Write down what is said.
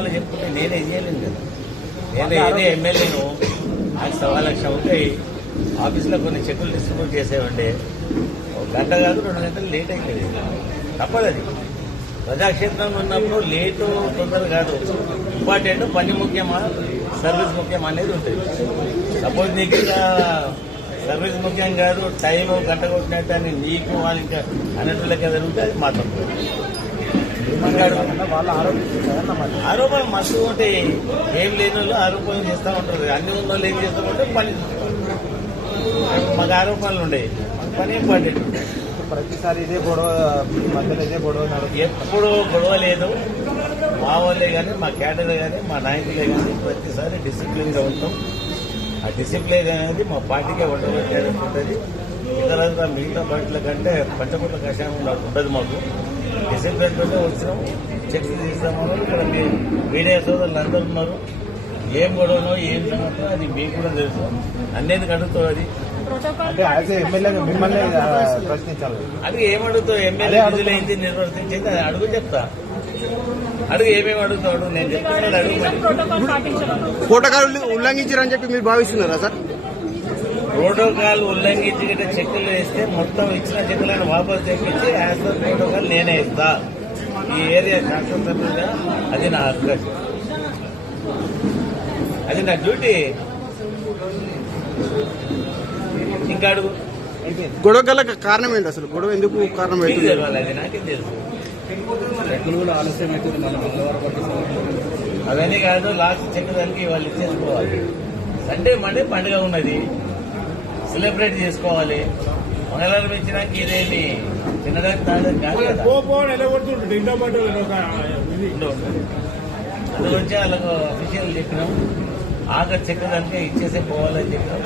వాళ్ళు చెప్పుకుంటే నేనేం చేయలేను కదా. నేనే ఎమ్మెల్యేను, నాకు 1,00,000 ఉంటాయి. ఆఫీస్లో కొన్ని చెక్కులు డిస్ట్రిబ్యూట్ చేసేవండి. ఒక గంట కాదు 2 గంటలు లేట్ అవుతుంది. తప్పదు అది. ప్రజాక్షేత్రంలో ఉన్నప్పుడు లేటు తొందర కాదు. ఇంపార్టెంట్ పని ముఖ్యమా సర్వీస్ ముఖ్యమా అనేది ఉంటుంది. సపోజ్ నీకు ఇంకా సర్వీస్ ముఖ్యం కాదు, టైం గంట కొట్టినట్టు అని నీకు వాళ్ళు ఇంకా అన్నట్టులకి జరుగుతుంది. అది మాత్రం ఆరోపణలు మస్తు ఉంటాయి. ఏం లేని వాళ్ళు ఆరోపణలు చేస్తూ ఉంటారు. అన్ని ఉన్న వాళ్ళు ఏం చేస్తామంటే పని మాకు ఆరోపణలు ఉండేవి. పని ఇంపార్టెంట్. ప్రతిసారి ఇదే గొడవ, మధ్యలో ఇదే గొడవ ఎప్పుడు గొడవ లేదు. మా వాళ్ళే కానీ, మా క్యాడర్ కానీ, మా నాయకులే కానీ ప్రతిసారి డిసిప్లిన్గా ఉంటాం. ఆ డిసిప్లిన్ అనేది మా పార్టీకే ఉండబట్టి ఇతర మిగతా పార్టీల కంటే పంచకొట్ల కషాయం ఉండదు. మాకు డిసిప్లిన్ తోనే వచ్చినాం. చెక్స్ తీస్తామని ఇక్కడ మీడియా సోదరులు అందరూ ఉన్నారు. ఏం గొడవనో ఏం సంగతో అది మీకు కూడా తెలుసు. అన్నేందుకు అడుగుతావు అది మిమ్మల్ని ప్రశ్నించాలి. అది ఏమడుగుతావు? ఎమ్మెల్యే విధులైంది నిర్వర్తించింది అది అడుగు. చెప్తా అడుగు. ఏమేమి అడుగుతాడు? నేను చెప్తున్నాడు అడుగు. ప్రోటోకాల్ ఉల్లంఘించారని చెప్పి మీరు భావిస్తున్నారా సార్? ప్రోటోకాల్ ఉల్లంఘించి చెక్కులు వేస్తే మొత్తం ఇచ్చిన చెక్కులను వాపసు తెప్పించి యాజ్ పర్ ప్రోటోకాల్ నేనే ఇస్తా. ఈ ఏరియా శాసనసభ్యులుగా అది నా హక్కు, అది నా డ్యూటీ. ఇంకా అడుగు. గొడవ గల కారణం ఏంటి? అసలు గొడవ ఎందుకు కారణం మీకు తెలియాలి, అది నాకేం తెలుసు. ఆలస్యం అవుతుంది. అవన్నీ కాదు. లాస్ట్ చెక్ దానికి వాళ్ళు ఇచ్చేసుకోవాలి. సండే మండే పండుగ ఉన్నది, సెలబ్రేట్ చేసుకోవాలి. మంగళవారం ఇచ్చినాక ఇదేమి చిన్నదానికి తాగడానికి కాదు కదా. అందుగురించి వాళ్ళకు అఫీషియల్ చెప్పినాం. ఆఖరి చెక్ దానికి ఇచ్చేసే పోవాలని చెప్పినాం.